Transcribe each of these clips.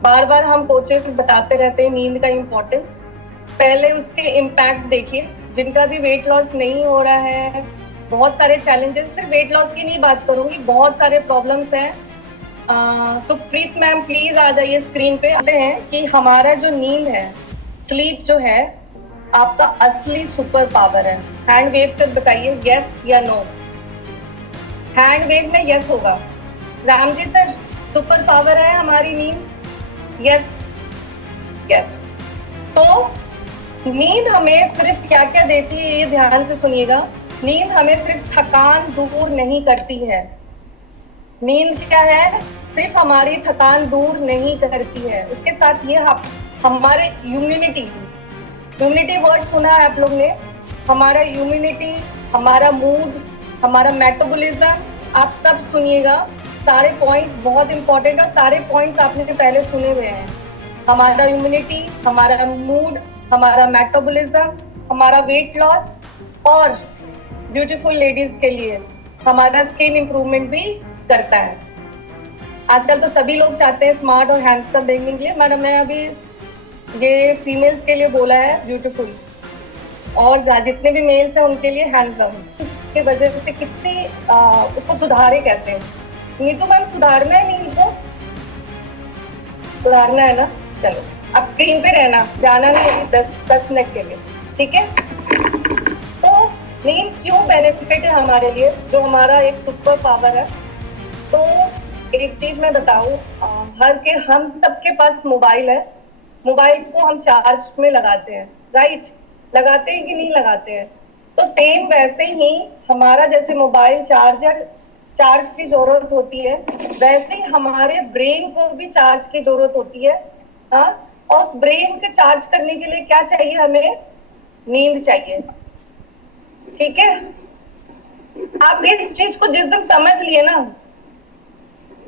बार बार हम कोचेस बताते रहते हैं नींद का इम्पोर्टेंस। पहले उसके इम्पैक्ट देखिए। जिनका भी वेट लॉस नहीं हो रहा है, बहुत सारे चैलेंजेस, सिर्फ वेट लॉस की नहीं बात करूंगी, बहुत सारे प्रॉब्लम्स हैं। सुखप्रीत मैम प्लीज आ जाइए स्क्रीन पे। आते हैं कि हमारा जो नींद है, स्लीप जो है, आपका असली सुपर पावर है। हैंड वेव कर बताइए, यस या नो। हैंड वेव में यस होगा। Ram ji sir, super power है हमारी नींद, यस। यस। तो नींद हमें सिर्फ क्या क्या देती है, ये ध्यान से सुनिएगा। नींद हमें सिर्फ थकान दूर नहीं करती है। नींद क्या है, सिर्फ हमारी थकान दूर नहीं करती है, उसके साथ ये हमारे इम्यूनिटी, इम्यूनिटी वर्ड सुना है आप लोग ने। हमारा इम्यूनिटी, हमारा मूड, हमारा मेटाबॉलिज्म, आप सब सुनिएगा। सारे पॉइंट्स बहुत इंपॉर्टेंट और सारे पॉइंट्स आपने पहले सुने हुए हैं। हमारा इम्यूनिटी, हमारा मूड, हमारा मेटाबॉलिज्म, हमारा वेट लॉस, और ब्यूटीफुल लेडीज के लिए हमारा स्किन इंप्रूवमेंट भी करता है। आजकल तो सभी लोग चाहते हैं स्मार्ट और हैंडसम देखने के लिए। मैडम मैं अभी ये फीमेल्स के लिए बोला है ब्यूटीफुल, और जितने भी मेल्स हैं उनके लिए हैंडसम की वजह से कितनी उसको सुधारे कैसे। नीतू मैम सुधारना है नींद को, सुधारना है ना। चलो अब स्क्रीन पे रहना, जाना नहीं 10 मिनट के लिए, ठीक है। तो नींद क्यों बेनिफिट है हमारे लिए, जो हमारा एक सुपर पावर है। तो एक चीज मैं बताऊं, हम सबके पास मोबाइल है। मोबाइल को हम चार्ज में लगाते हैं, राइट? लगाते हैं कि नहीं लगाते हैं? तो सेम वैसे ही हमारा जैसे मोबाइल चार्ज की जरूरत होती है, वैसे ही हमारे ब्रेन को भी चार्ज की जरूरत होती है। हाँ, और उस ब्रेन को चार्ज करने के लिए क्या चाहिए हमें? नींद चाहिए, ठीक है। आप इस चीज को जिस दिन समझ लिए ना,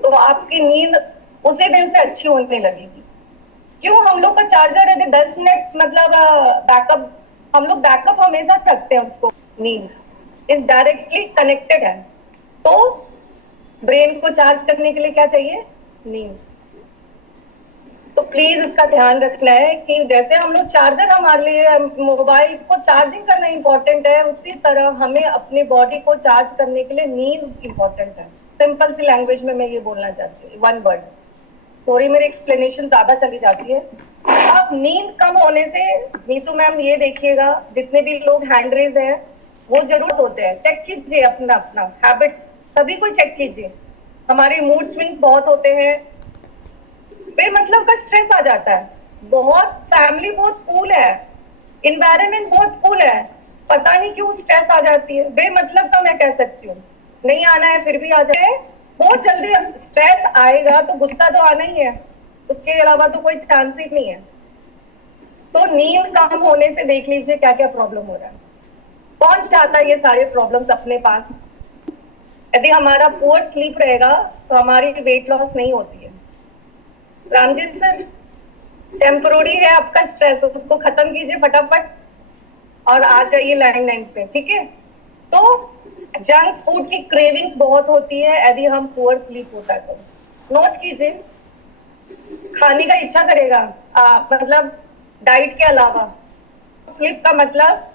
तो आपकी नींद उसी दिन से अच्छी होने लगेगी। क्यों? हम लोग का चार्जर यदि 10 मिनट मतलब बैकअप, हम लोग बैकअप हमेशा रखते हैं उसको। नींद इज डायरेक्टली कनेक्टेड है। तो ब्रेन को चार्ज करने के लिए क्या चाहिए? नींद। तो प्लीज इसका ध्यान रखना है कि जैसे हम लोग चार्जर, हमारे लिए मोबाइल को चार्जिंग करना इंपॉर्टेंट है, उसी तरह हमें अपनी बॉडी को चार्ज करने के लिए नींद इंपॉर्टेंट है। सिंपल सी लैंग्वेज में मैं ये बोलना चाहती हूँ, वन वर्ड। थोड़ी मेरी एक्सप्लेनेशन ज्यादा चली जाती है। अब नींद कम होने से, नीतू मैम ये देखिएगा, जितने भी लोग हैंड रेज हैं वो जरूर होते हैं, चेक कीजिए अपना अपना हैबिट, सभी को चेक कीजिए। हमारे मूड स्विंग्स बहुत होते हैं, बेमतलब का स्ट्रेस आ जाता है। बहुत फैमिली बहुत कूल है, इन्वायरमेंट बहुत कूल है, पता नहीं क्यों स्ट्रेस आ जाती है बेमतलब का। मैं कह सकती हूँ नहीं आना है फिर भी आ जाए। बहुत जल्दी स्ट्रेस आएगा तो गुस्सा तो आना ही है, उसके अलावा तो कोई चांस ही नहीं है। तो नींद कम होने से देख लीजिए क्या क्या प्रॉब्लम हो रहा है। कौन चाहता है ये सारे प्रॉब्लम्स अपने पास? यदि हमारा पुअर स्लीप रहेगा तो हमारी वेट लॉस नहीं होती है। रामजी सर, टेम्पोररी है आपका स्ट्रेस, उसको खत्म कीजिए फटाफट और आ जाइए लाइन पे, ठीक है। तो जंक फूड की क्रेविंग्स बहुत होती है यदि हम पुअर स्लीप होता है तो। नोट कीजिए, खाने का इच्छा करेगा, मतलब डाइट के अलावा। स्लीप का मतलब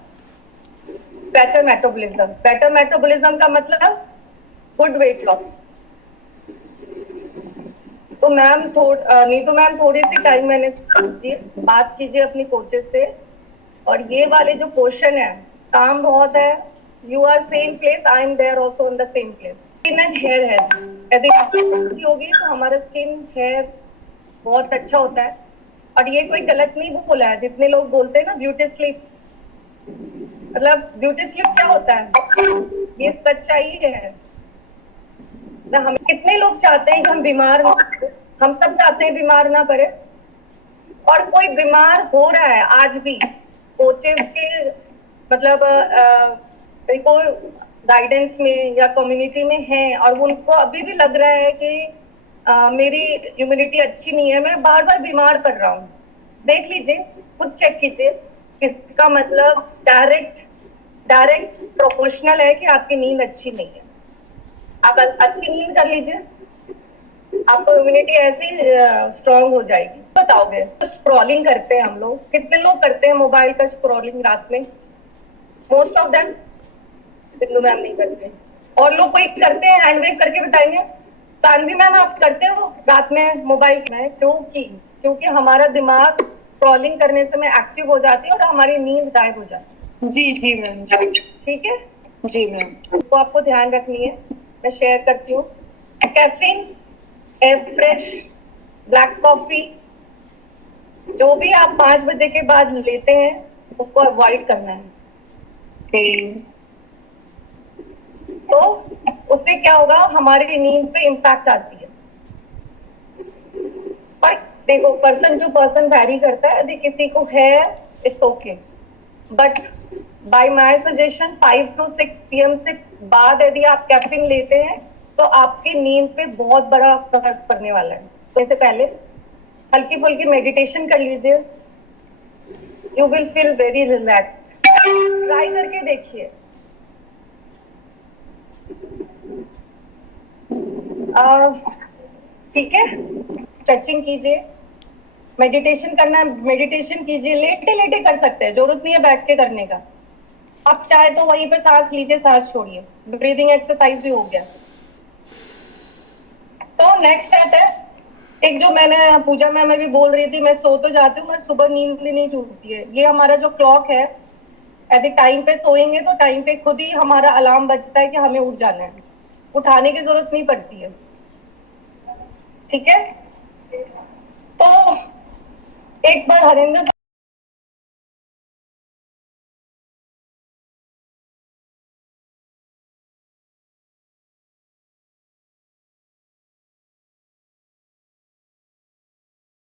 बेटर मेटाबॉलिज्म, बेटर मेटाबॉलिज्म का मतलब गुड वेट लॉस। तो मैम नीतू मैम थोड़ी सी टाइम मैंने बात कीजिए अपनी कोचेस से। और ये वाले जो क्वेश्चन है, काम बहुत है। You are same place, I am there also in the same place. Skin and hair है, यदि अच्छी होगी तो हमारा स्किन हेयर बहुत अच्छा होता है। और ये कोई गलत नहीं बोला है, जितने लोग बोलते हैं ना ब्यूटी स्लीप, मतलब ब्यूटी स्लीप क्या होता है, ये सच्चाई है ना। हम कितने लोग चाहते हैं कि हम बीमार ना, हम सब चाहते हैं बीमार ना पड़े। और कोई बीमार हो रहा है आज भी, कोचेस के मतलब कोई गाइडेंस में या कम्युनिटी में है और उनको अभी भी लग रहा है कि मेरी इम्यूनिटी अच्छी नहीं है, मैं बार बार बीमार पड़ रहा हूँ। देख लीजिए, खुद चेक कीजिए, इसका मतलब डायरेक्ट प्रोपोर्शनल है कि आपकी नींद अच्छी नहीं है। आप अच्छी नींद कर लीजिए, आपको इम्यूनिटी ऐसी स्ट्रांग हो जाएगी। बताओगे स्क्रॉलिंग करते हैं हम लोग, कितने लोग करते हैं मोबाइल का स्क्रॉलिंग रात में? मोस्ट ऑफ देम बिंदु मैम नहीं करते, और लोग कोई करते हैं? हैंड वेव करके बताएंगे। सानवी मैम आप करते हो रात में मोबाइल में? क्योंकि हमारा दिमाग स्क्रॉलिंग करने से में एक्टिव हो जाती है और हमारी नींद गायब हो जाती है। जी जी मैम, जी ठीक है जी मैम। तो आपको ध्यान रखनी है। मैं शेयर करती हूँ। Caffeine, air fresh, black coffee, जो भी आप 5 बजे के बाद लेते हैं उसको अवॉइड करना है। तो उससे क्या होगा, हमारी नींद पे इम्पैक्ट आती है। पर देखो पर्सन टू पर्सन वैरी करता है, यदि किसी को है it's okay, but by my suggestion 5 to 6 PM से बाद यदि आप कैफीन लेते हैं तो आपकी नींद पे बहुत बड़ा फर्क पड़ने वाला है। तो इससे पहले हल्की फुल्की मेडिटेशन कर लीजिए, you will feel very relaxed. Try करके देखिए। ठीक है, स्ट्रेचिंग कीजिए, मेडिटेशन करना है मेडिटेशन कीजिए, लेटे लेटे कर सकते हैं, जरूरत नहीं है बैठ के करने का। आप चाहे तो वहीं पे सांस लीजिए, सांस छोड़िए, ब्रीदिंग एक्सरसाइज भी हो गया। तो नेक्स्ट स्टेप है एक, जो मैंने पूजा मैम भी बोल रही थी, मैं सो तो जाती हूँ मगर सुबह नींद नहीं टूटती है। ये हमारा जो क्लॉक है, यदि टाइम पे सोएंगे तो टाइम पे खुद ही हमारा अलार्म बजता है कि हमें उठ जाना है, उठाने की जरूरत नहीं पड़ती है। ठीक है, तो एक बार हरिंदर